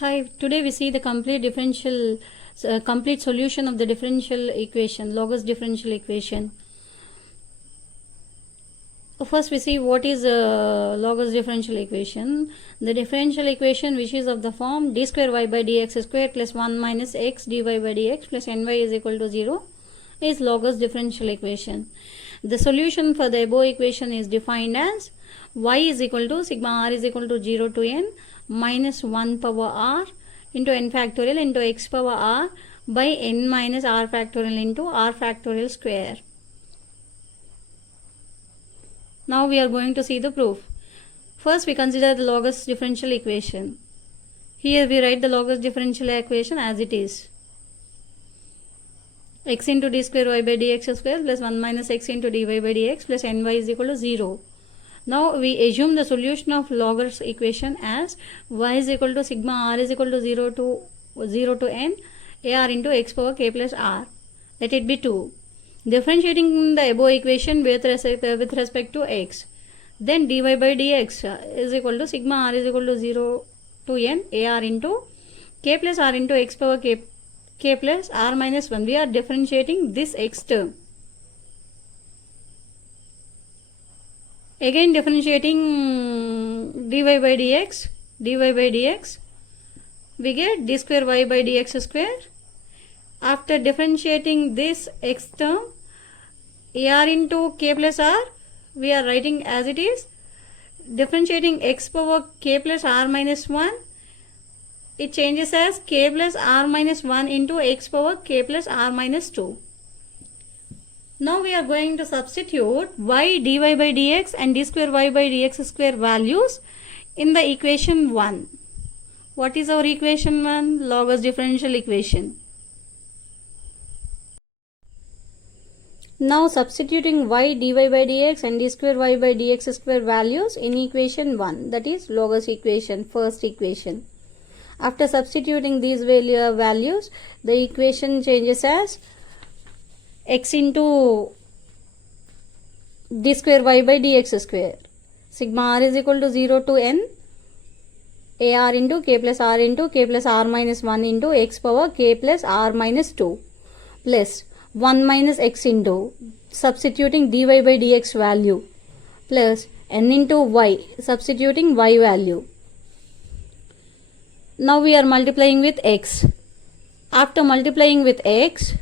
Hi, today we see the complete solution of the differential equation, Lagos differential equation. First we see what is Lagos differential equation. The differential equation which is of the form d square y by dx square plus 1 minus x dy by dx plus ny is equal to 0 is Lagos differential equation. The solution for the above equation is defined as y is equal to sigma r is equal to 0 to n minus 1 power r into n factorial into x power r by n minus r factorial into r factorial square. Now we are going to see the proof. First we consider the Lagos differential equation. Here we write the Lagos differential equation as it is. X into d square y by dx square plus 1 minus x into dy by dx plus ny is equal to 0. Now we assume the solution of Lagos equation as y is equal to sigma r is equal to 0 to n ar into x power k plus r. Let it be 2. Differentiating the above equation with respect to x. Then dy by dx is equal to sigma r is equal to 0 to n ar into k plus r into x power k plus r minus 1. We are differentiating this x term. Again differentiating dy by dx, we get d square y by dx square. After differentiating this x term, ar into k plus r, we are writing as it is. Differentiating x power k plus r minus 1, it changes as k plus r minus 1 into x power k plus r minus 2. Now we are going to substitute y dy by dx and d square y by dx square values in the equation 1. What is our equation 1? Lagos differential equation. Now substituting y dy by dx and d square y by dx square values in equation 1, that is Lagos equation, first equation. After substituting these values, the equation changes as x into d square y by dx square. Sigma r is equal to 0 to n ar into k plus r minus 1 into x power k plus r minus 2 plus 1 minus x into substituting dy by dx value plus n into y substituting y value. Now we are multiplying with x. After multiplying with x,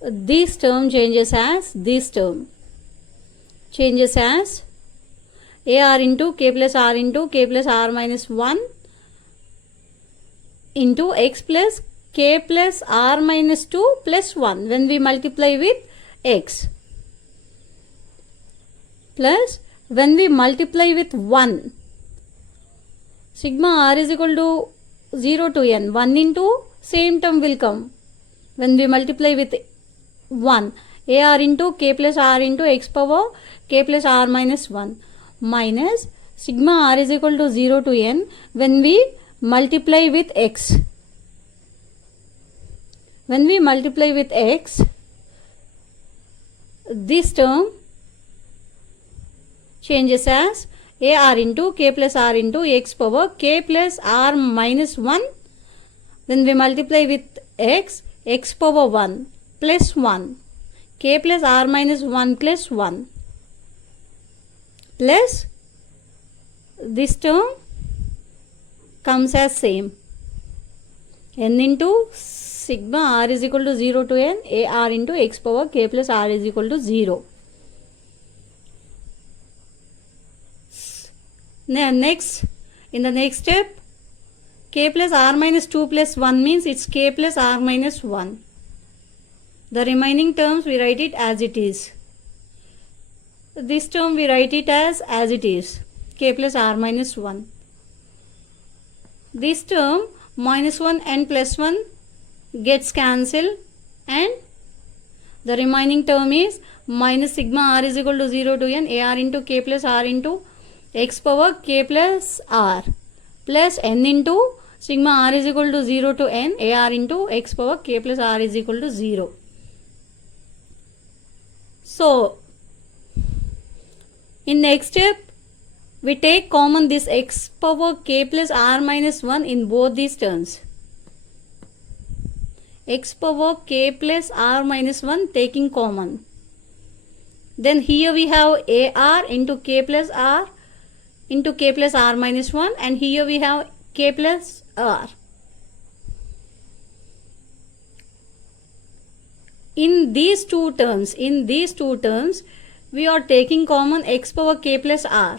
this term changes as ar into k plus r minus 1 into x plus k plus r minus 2 plus 1 when we multiply with x, plus when we multiply with 1, sigma r is equal to 0 to n, 1 into same term will come when we multiply with 1, ar into k plus r into x power k plus r minus 1 minus sigma r is equal to 0 to n when we multiply with x. When we multiply with x, this term changes as ar into k plus r into x power k plus r minus 1. When we multiply with x, x power 1 plus 1 k plus r minus 1 plus 1 plus this term comes as same, n into sigma r is equal to 0 to n ar into x power k plus r is equal to 0. Now next, in the next step, k plus r minus 2 plus 1 means it's k plus r minus 1. The remaining terms we write it as it is. This term we write it as it is, k plus r minus 1. This term minus 1 and plus 1 gets cancelled and the remaining term is minus sigma r is equal to 0 to n ar into k plus r into x power k plus r plus n into sigma r is equal to 0 to n ar into x power k plus r is equal to 0. So in next step we take common this x power k plus r minus 1 in both these terms. X power k plus r minus 1 taking common. Then here we have ar into k plus r into k plus r minus 1, and here we have k plus r. In these two terms, we are taking common x power k plus r.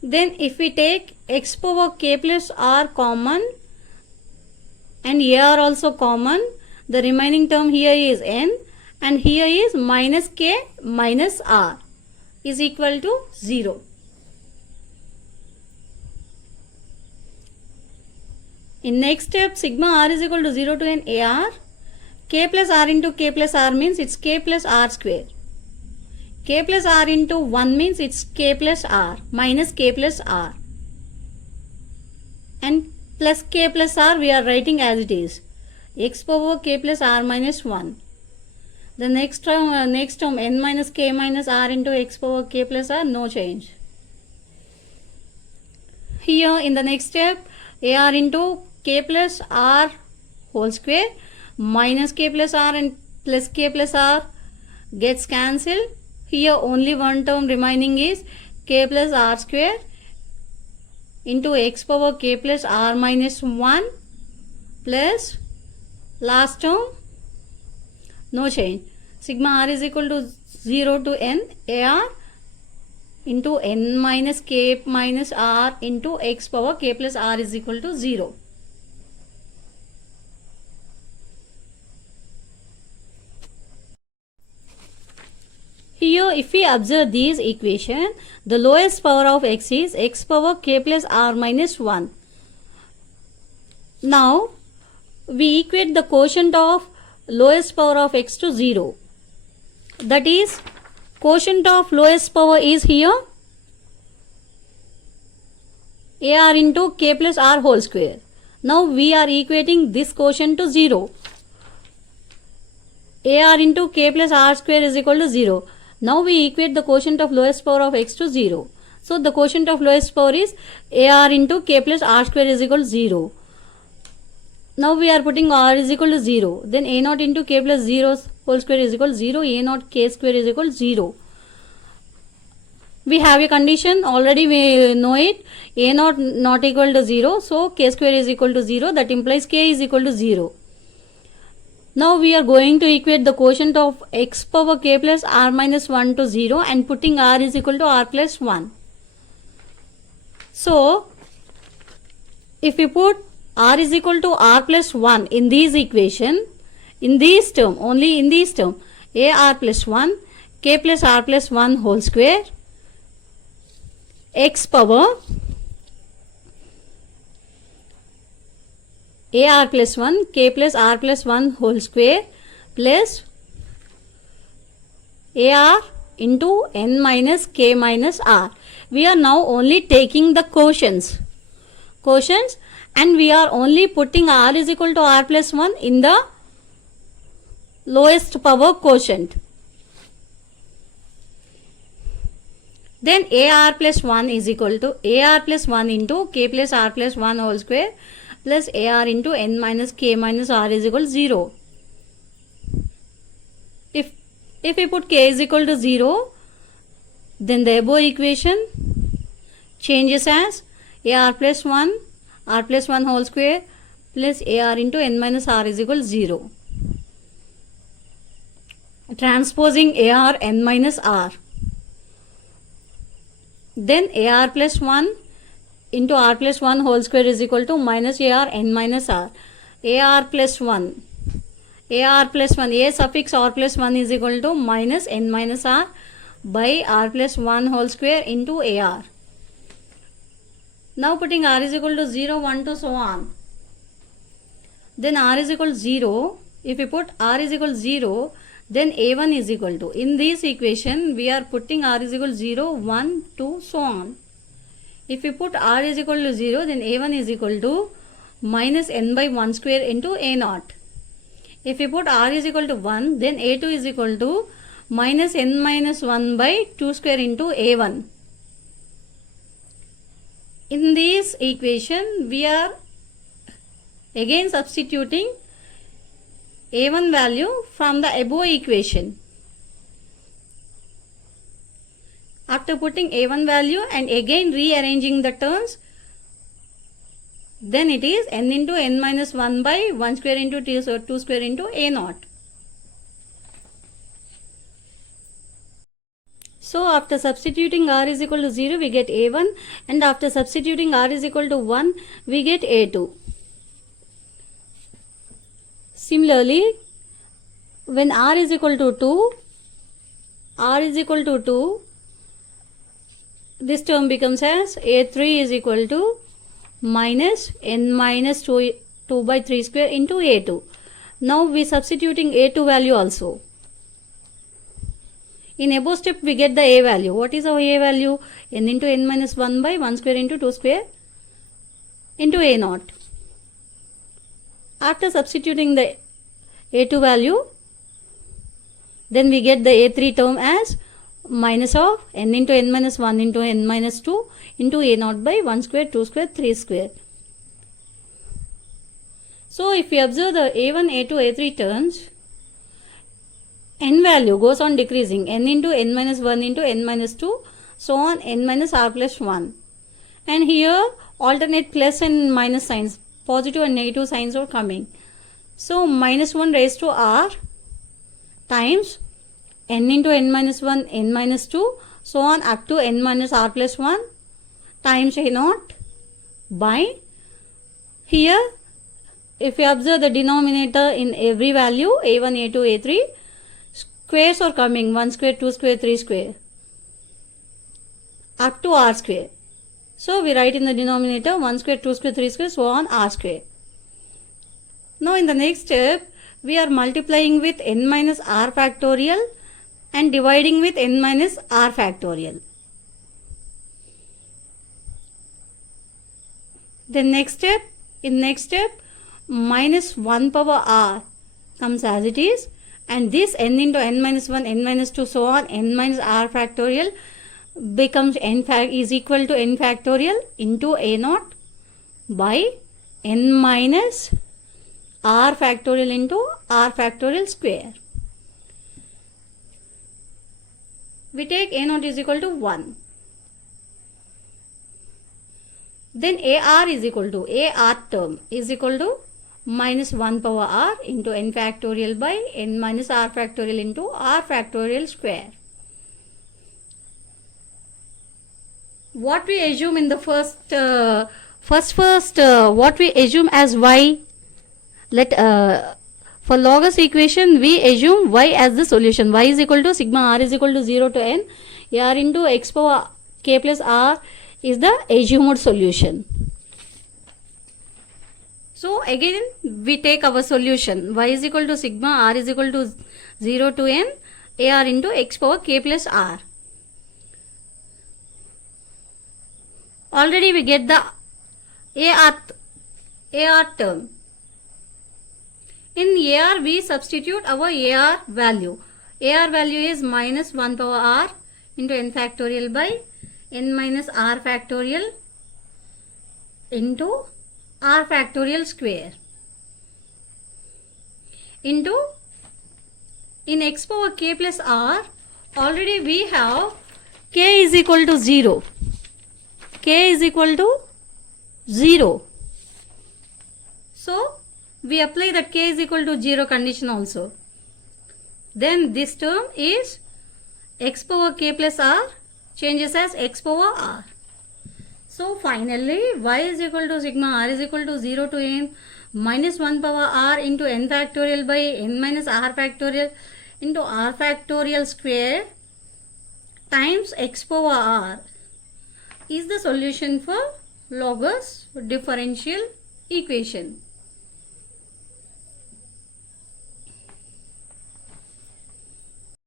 Then if we take x power k plus r common and ar also common, the remaining term here is n, and here is minus k minus r is equal to 0. In next step, sigma r is equal to 0 to n ar. K plus r into k plus r means it's k plus r square. K plus r into 1 means it's k plus r minus k plus r. And plus k plus r we are writing as it is. X power k plus r minus 1. The next term n minus k minus r into x power k plus r, no change. Here in the next step, ar into k plus r whole square minus k plus r and plus k plus r gets cancelled. Here only one term remaining is k plus r square into x power k plus r minus 1 plus last term, no change. Sigma r is equal to 0 to n ar into n minus k minus r into x power k plus r is equal to 0. Here if we observe these equation, the lowest power of x is x power k plus r minus 1. Now we equate the quotient of lowest power of x to 0. That is, quotient of lowest power is here ar into k plus r whole square. Now we are equating this quotient to 0. Ar into k plus r square is equal to 0. Now we equate the quotient of lowest power of x to 0. So the quotient of lowest power is ar into k plus r square is equal to 0. Now we are putting r is equal to 0. Then a naught into k plus 0 whole square is equal to 0. A naught k square is equal to 0. We have a condition, already we know it. A naught not equal to 0. So k square is equal to 0. That implies k is equal to 0. Now we are going to equate the quotient of x power k plus r minus 1 to 0 and putting r is equal to r plus 1. So if we put r is equal to r plus 1 in this equation, in this term, only in this term, ar plus 1, k plus r plus 1 whole square, x power ar plus 1, k plus r plus 1 whole square plus ar into n minus k minus r. We are now only taking the quotients and we are only putting r is equal to r plus 1 in the lowest power quotient. Then ar plus 1 is equal to ar plus 1 into k plus r plus 1 whole square plus ar into n minus k minus r is equal to 0. If we put k is equal to 0, then the above equation changes as ar plus 1 r plus 1 whole square plus ar into n minus r is equal to 0. Transposing ar n minus r. Then ar plus 1 into r plus 1 whole square is equal to minus ar n minus r. Ar plus 1, a suffix r plus 1 is equal to minus n minus r by r plus 1 whole square into ar. Now putting r is equal to 0, 1 to so on. Then r is equal to 0. If we put r is equal to 0, then a1 is equal to, in this equation we are putting r is equal to 0, 1, 2 so on. If we put r is equal to 0, then a1 is equal to minus n by 1 square into a naught. If we put r is equal to 1, then a2 is equal to minus n minus 1 by 2 square into a1. In this equation, we are again substituting a1 value from the above equation. After putting a1 value and again rearranging the terms, then it is n into n minus 1 by 1 square into 2 square into a naught. So after substituting r is equal to 0, we get a1, and after substituting r is equal to 1, we get a2. Similarly, when r is equal to 2, this term becomes as a3 is equal to minus n minus 2 by 3 square into a2. Now we substituting a2 value also. In above step, we get the a value. What is our a value? N into n minus 1 by 1 square into 2 square into a naught. After substituting the a2 value, then we get the a3 term as minus of n into n minus 1 into n minus 2 into a naught by 1 square, 2 square, 3 square. So if we observe the a1, a2, a3 terms, n value goes on decreasing, n into n minus 1 into n minus 2, so on n minus r plus 1. And here alternate plus and minus signs, positive and negative signs are coming. So minus 1 raised to r times n into n minus 1, n minus 2, so on up to n minus r plus 1 times a naught by, here if we observe the denominator in every value, a1, a2, a3, squares are coming, 1 square, 2 square, 3 square, up to r square. So we write in the denominator 1 square, 2 square, 3 square, so on r square. Now in the next step, we are multiplying with n minus r factorial and dividing with n minus r factorial. Then in next step, minus 1 power r comes as it is, and this n into n minus 1, n minus 2, so on n minus r factorial becomes is equal to n factorial into a naught by n minus r factorial into r factorial square. We take a naught is equal to 1. Then ar is equal to, ar term is equal to minus 1 power r into n factorial by n minus r factorial into r factorial square. What we assume in the first what we assume as y, for Logos equation we assume y as the solution. Y is equal to sigma r is equal to 0 to n, r into x power k plus r is the assumed solution. So again we take our solution, y is equal to sigma r is equal to 0 to n, ar into x power k plus r. Already we get the ar term. In ar we substitute our ar value. Ar value is minus 1 power r into n factorial by n minus r factorial into r factorial square into, in x power k plus r, already we have k is equal to 0. K is equal to 0. So we apply that k is equal to 0 condition also. Then this term is x power k plus r changes as x power r. So finally y is equal to sigma r is equal to 0 to n minus 1 power r into n factorial by n minus r factorial into r factorial square times x power r is the solution for Logos differential equation.